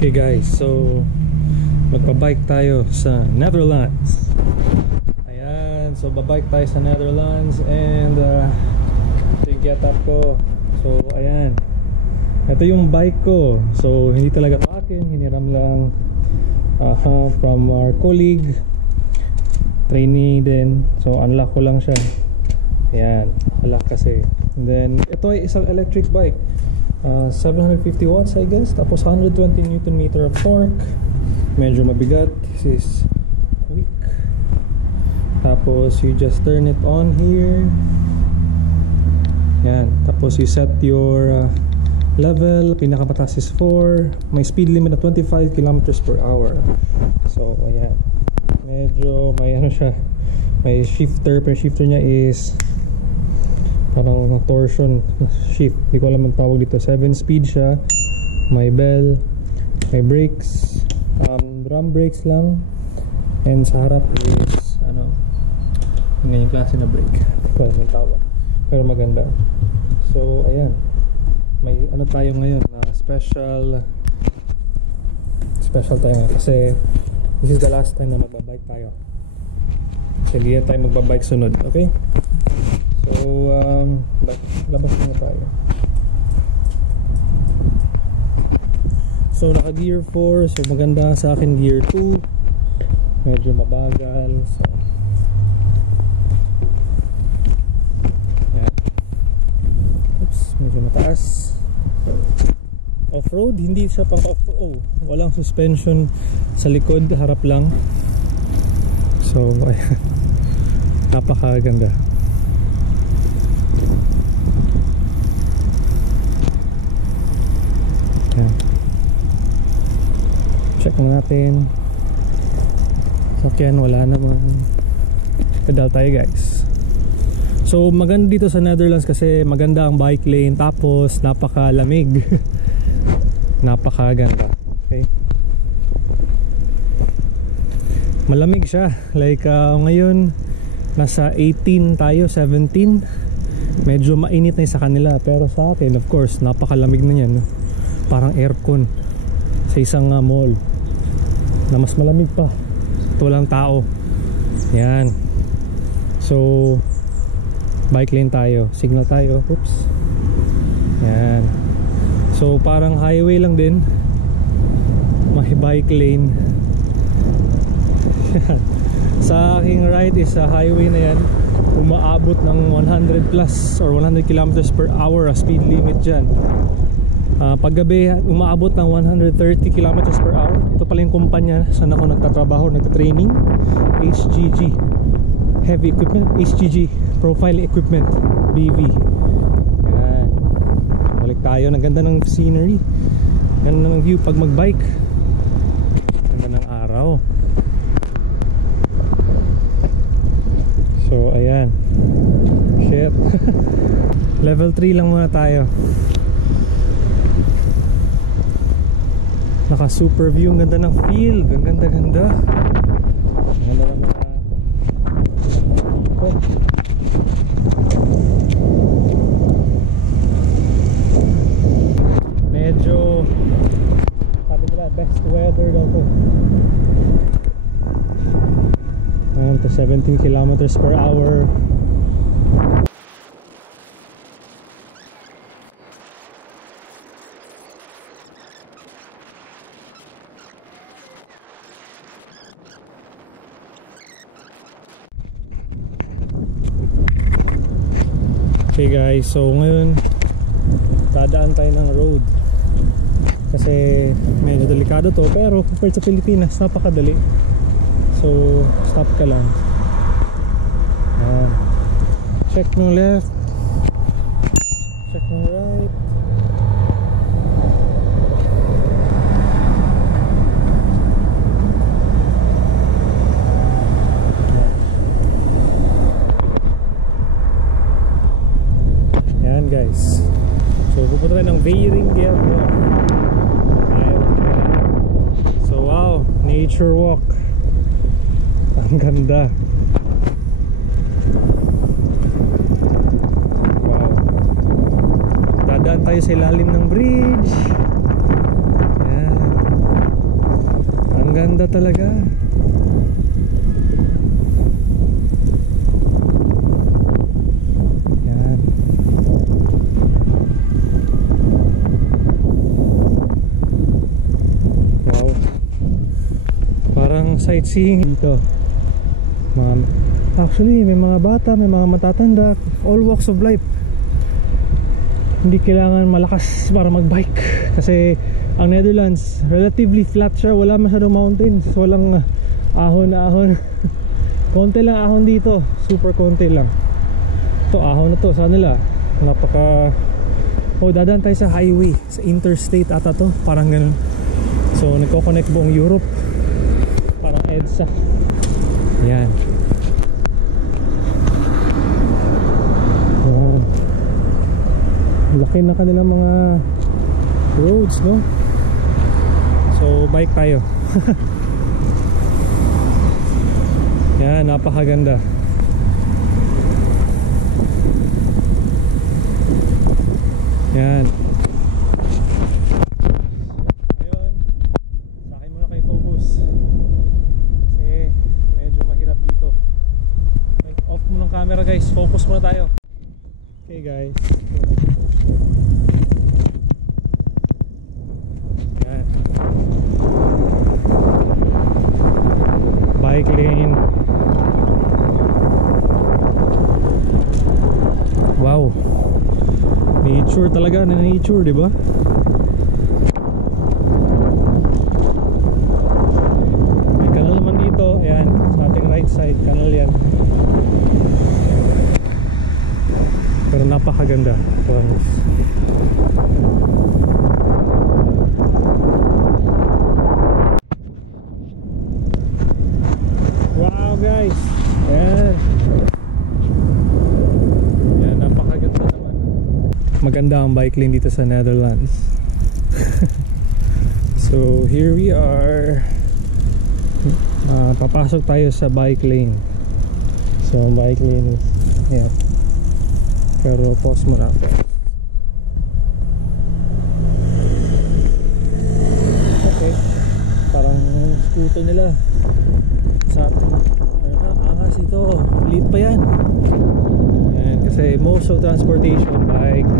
Okay guys, so magpa-bike tayo sa Netherlands. Ayan, so babike tayo sa Netherlands and ito yung get-up ko. So ayan, ito yung bike ko. So hindi talaga akin, hiniram lang from our colleague, trainee din. So unlock ko lang siya. Ayan, unlock kasi. And then ito ay isang electric bike, 750 watts I guess, tapos 120 Newton meter of torque. Medyo mabigat. This is weak. Tapos you just turn it on here. Yan, tapos you set your level. Pinakamataas is 4. May speed limit na 25 kilometers per hour. So ayan, medyo may ano siya, may shifter, pero shifter niya is parang torsion shift, hindi ko alam ang tawag dito. 7 speed siya, may bell, may brakes, drum brakes lang, and sa harap is ano, yung klase na brake, hindi ko alam ang tawag, pero maganda. So ayan, may ano tayo ngayon na special tayo ngayon, kasi this is the last time na magbabike tayo. Hindi yan tayo magbabike sunod, okay? So, labas na tayo. So, naka gear 4. So, maganda sa akin gear 2. Medyo mabagal. So, yan. Oops, medyo mataas. Off-road, hindi siya pang off-road. Walang suspension sa likod, harap lang. So, ayan. Napakaganda. Check natin. Sakyan, wala naman. Pedal tayo guys. So maganda dito sa Netherlands kasi maganda ang bike lane, tapos napakalamig. Napakaganda. Okay, malamig siya. Like ngayon nasa 18 tayo, 17. Medyo mainit na sa kanila, pero sa akin of course napakalamig na yan, no? Parang aircon sa isang mall na mas malamig pa. Walang tao. Yan. So bike lane tayo, signal tayo. Oops. Yan. So parang highway lang din, may bike lane. Sa aking right is a highway na yan, umaabot ng 100 plus or 100 kilometers per hour speed limit dyan. Paggabi umaabot ng 130 kilometers per hour. Ito pala yung kumpanya saan ako nagtatrabaho, nagtatraining. HGG Heavy Equipment, HGG Profile Equipment BV. Yan. Balik tayo. Naganda ng scenery, ganda ng view pag magbike. Ganda ng araw. So ayan. Shit. Level 3 lang muna tayo. Naka super view, ang ganda ng field, ang ganda ng mga medyo sabi nila best weather daw to. To 17 kilometers per hour. Okay guys, so ngayon dadaan tayo ng road kasi medyo delikado to, pero compared sa Pilipinas napakadali. So stop ka lang. Ayan. Check ng left, check ng right. Guys, so pupunta tayo ng Veringen. So wow, nature walk. Ang ganda. Wow. Dadaan tayo sa ilalim ng bridge. Yan. Napakaganda talaga. Yan. Wow. Parang sightseeing dito. Actually, may mga bata, may mga matatanda, all walks of life. Hindi kailangan malakas para magbike kasi ang Netherlands relatively flat siya, wala masyadong mountains, walang ahon-ahon. Konti lang ahon dito, super konti lang. Ito ahon na to sa nila, napaka dadaan tayo sa highway, sa interstate ata to, parang ganun. So nagko-connect buong Europe, parang EDSA. Yan. Laki na kanilang mga roads, no? So bike tayo. Yan, napakaganda. Yan. Ngayon, sa akin muna kayo focus kasi medyo mahirap dito. Off mo ng camera guys, focus muna tayo. Okay guys, yan. Bike lane. Wow, nature talaga, nature, di ba? May kanal naman dito, ayan, sa ating right side, kanal yan. Pero napakaganda. Wow guys, yan. Yan, napakaganda naman. Maganda ang bike lane dito sa Netherlands. So here we are. Papasok tayo sa bike lane. So bike lane is yan. Pero pause mo na ako. Okay, parang scooter nila sa angas ito, liit pa yan. Yan, kasi most of transportation bike,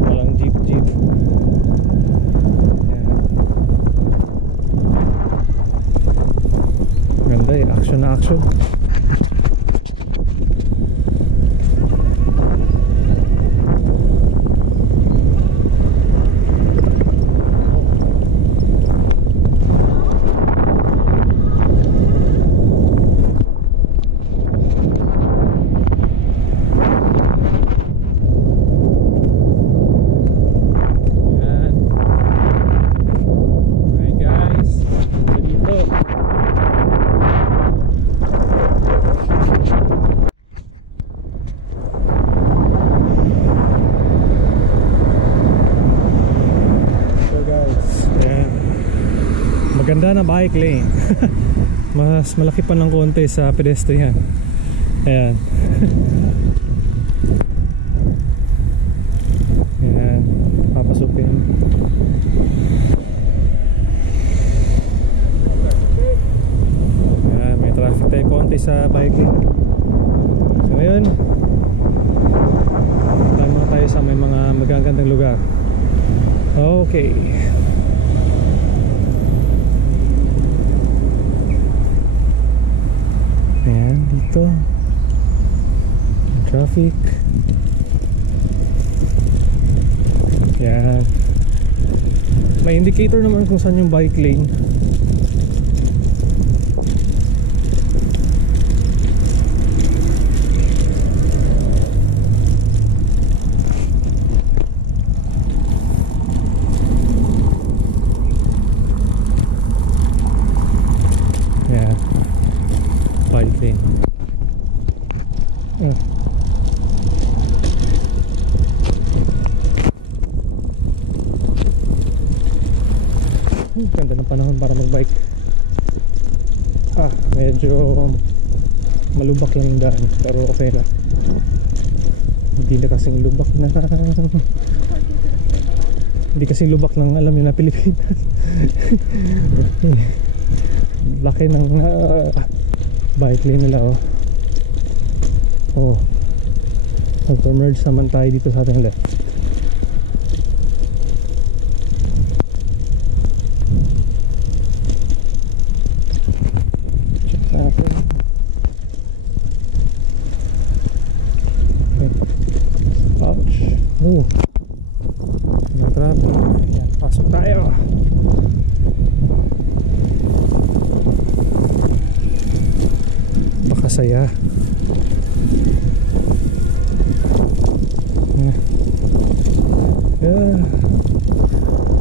walang jeep. Yan. Ganda eh, action na action. Maganda na bike lane. Mas malaki pa ng konti sa pedestrian. Ayan. Ayan, papasukin. Ayan, may traffic tayo konti sa bike lane. So ngayon, tayo muna tayo sa may mga magagandang lugar. Okay. Ayan, dito traffic. Ayan, may indicator naman kung saan yung bike lane. Ayan, bike lane. Ganda ng panahon para magbike. Medyo malubak lang yung daan, pero okay lang. Hindi na kasing lubak na hindi kasing lubak ng alam nyo na Pilipinas. Laki ng bike lane nila, oh. Oh, nag-merge naman tayo dito sa ating left. Check natin. Okay. Ouch. Oh, traffic. Yan, pasok tayo. Baka saya. Yeah.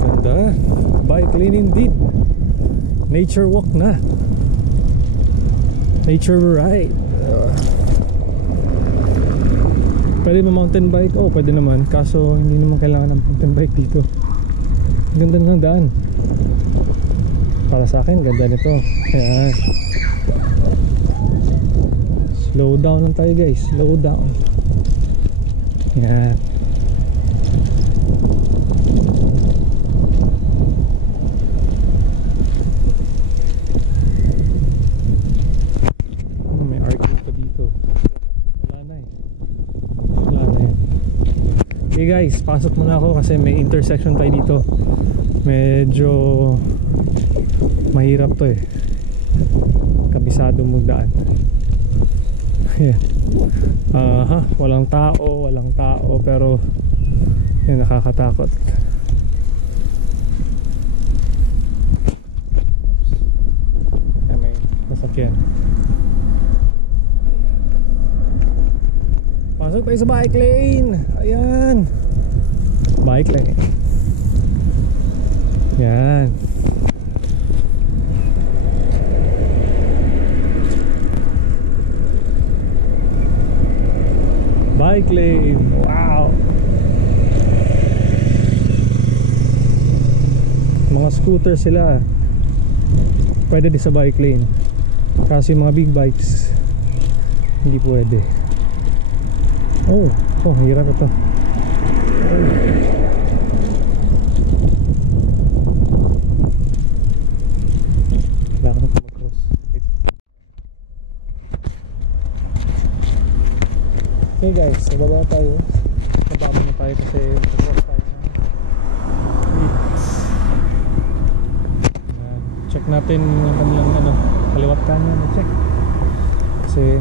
Ganda. Bike lane indeed. Nature walk na. Nature ride. Pwede ba mountain bike? Oh, pwede naman. Kaso hindi naman kailangan ng mountain bike dito. Ganda ng daan. Para sa akin, ganda nito. Ayan. Slow down lang tayo, guys. Slow down. Ayan. May arcade pa dito. Wala na eh. Wala na eh. Okay guys, pasok muna ako kasi may intersection tayo dito. Medyo mahirap to eh. Kabisado mong daan. Ayan. Walang tao pero yun, nakakatakot. Ayan, may masakyan. Pasok tayo sa bike lane. Ayan, bike lane. Ayan. Bike lane. Wow. Mga scooter sila. Pwede din sa bike lane. Kasi yung mga big bikes hindi pwede. Oh, hirap ito. Kailangan ko mag-cross. Okay guys, nababa tayo. Nababa na tayo kasi nag-cross tayo na. Check natin yung kanilang kaliwat kanan. Check. Kasi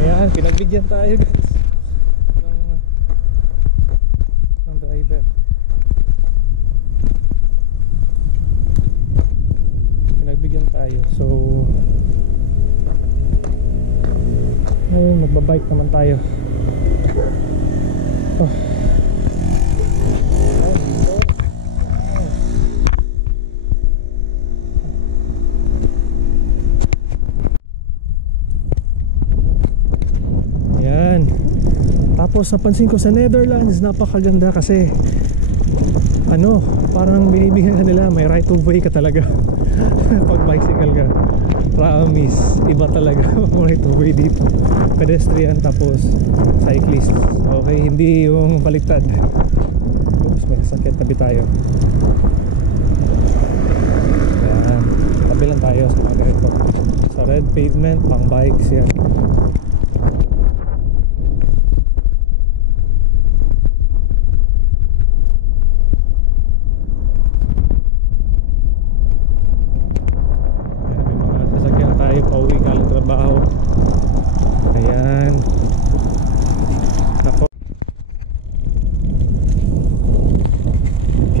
ayan, pinagbigyan tayo guys ng driver. Pinagbigyan tayo. So ngayon magbabike naman tayo. Tapos napansin ko sa Netherlands, napakaganda kasi parang binibigyan ka nila, may right of way ka talaga. Pag bicycle ka, promise, iba talaga right of way dito. Pedestrian tapos cyclist. Okay, hindi yung baliktad. Oops, may sakit, tabi tayo. Ayan, tabi lang tayo sa mga ganito. Sa red pavement, pang bikes yan.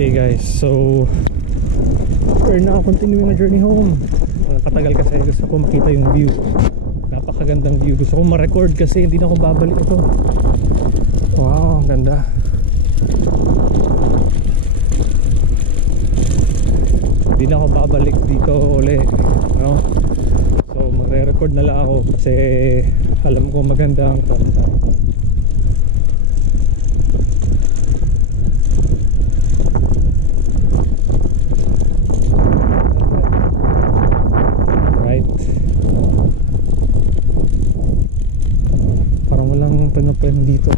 Okay guys, so we're now continuing our journey home. Napatagal kasi gusto ko makita yung view. Napakagandang view. Gusto ko ma-record kasi hindi na ako babalik ito. Wow, ang ganda. Hindi na ako babalik dito uli, no? So magre-record na lang ako kasi alam ko maganda ang kwenta. Pwede dito.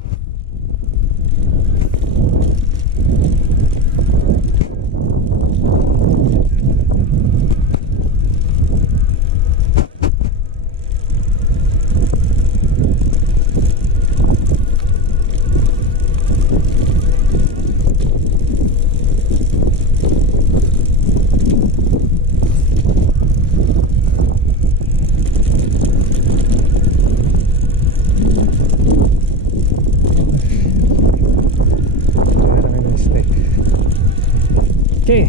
Okay,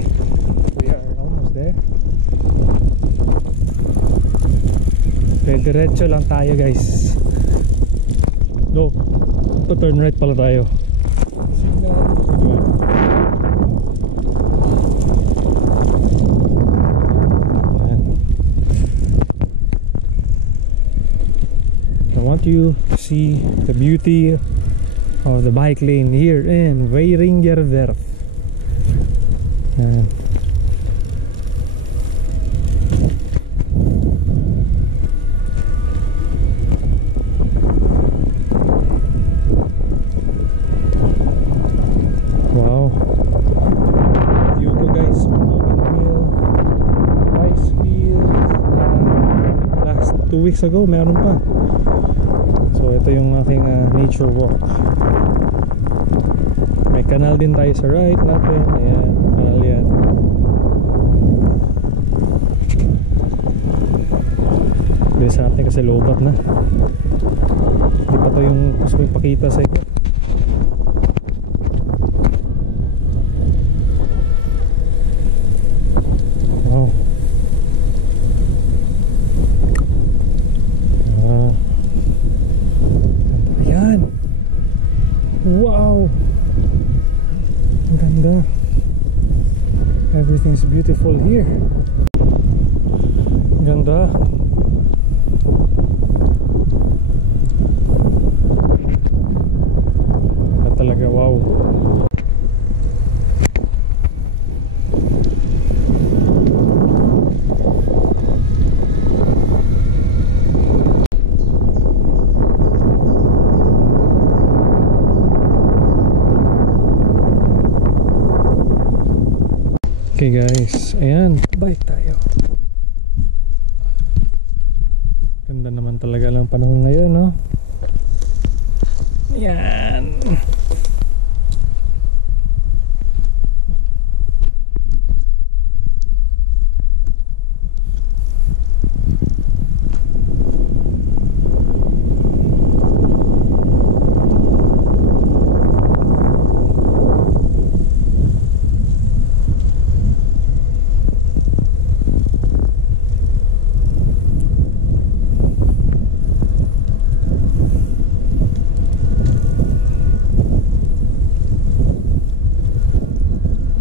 we are almost there. Okay, diretso lang tayo guys. No, turn right pala tayo. Signal. Ayan. I want you to see the beauty of the bike lane here in Weiringerwerf. Ayan. Wow, view ko guys, mga windmill, rice fields. Last 2 weeks ago meron pa. So ito yung aking nature walk. May kanal din tayo sa right natin. Ayan, kanal yan. Bilis natin kasi lobat na. Hindi pa ito yung gusto ko ipakita sa inyo. Wow. Ayan. Wow. Ang ganda. Everything's beautiful here. Ang ganda. Ganda talaga, wow. Okay guys, ayan, bike tayo. Ganda naman talaga lang panahon ngayon, no? Ayan.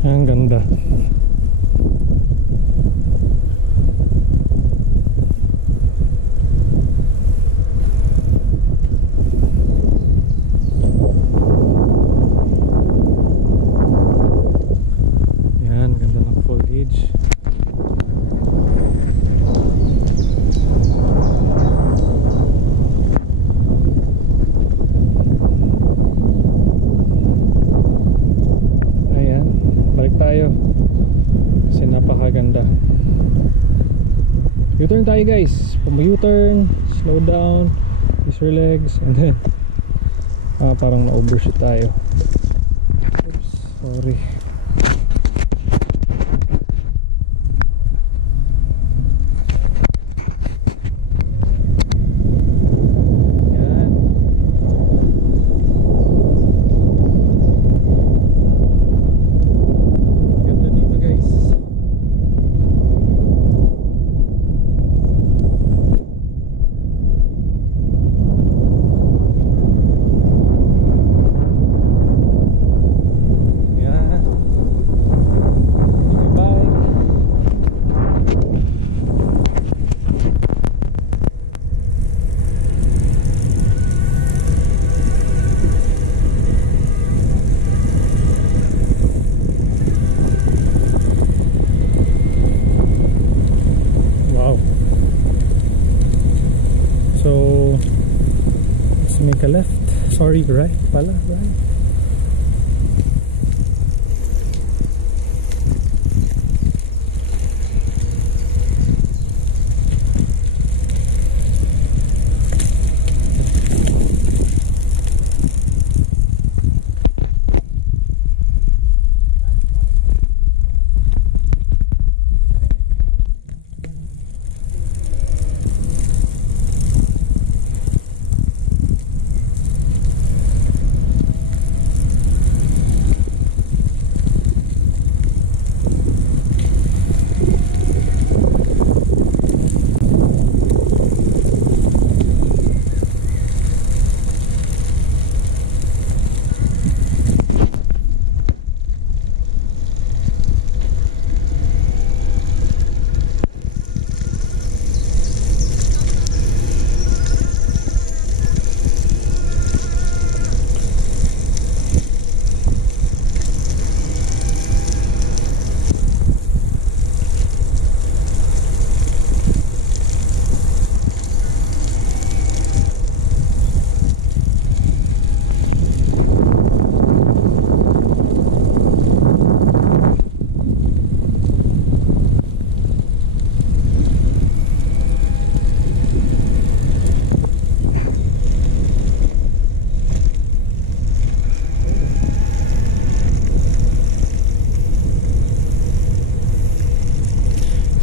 Ang ganda. Yan, ganda ng foliage. Balik tayo kasi napakaganda. U-turn tayo guys. U-turn, slow down, use your legs, and then parang na-overshoot tayo. Oops, sorry. So let's make a left. Sorry, right pala, right.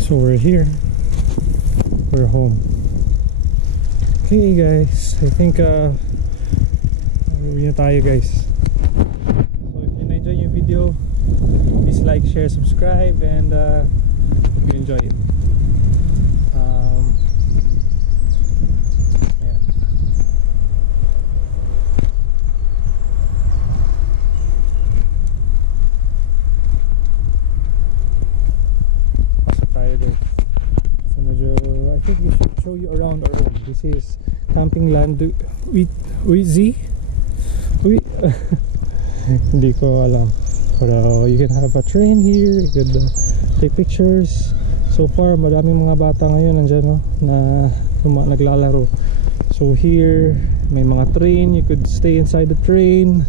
So we're here. We're home. Okay guys, I think uwi na tayo guys. So if you enjoy yung video, please like, share, subscribe, and hope you enjoy it. Ayan. Pasok tayo guys. So medyo, I think we should show you around our home. This is camping land with Z. Hindi ko alam, pero you can have a train here, you could take pictures. So far maraming mga bata ngayon nandyan, no, na naglalaro. So here may mga train, you could stay inside the train,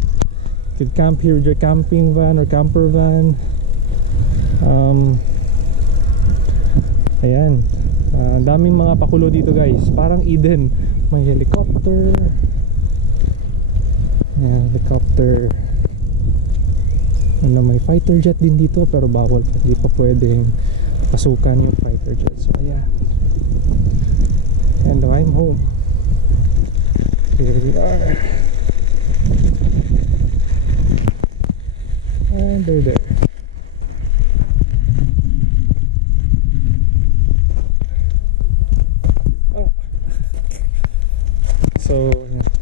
you could camp here with your camping van or camper van. Ayan, daming mga pakulo dito guys, parang Eden. May helicopter. Ayan, helicopter. May fighter jet din dito, pero bawal, hindi pa pwedeng pasukan yung fighter jet. So ayan, and I'm home. Here we are, and they're there. So yeah.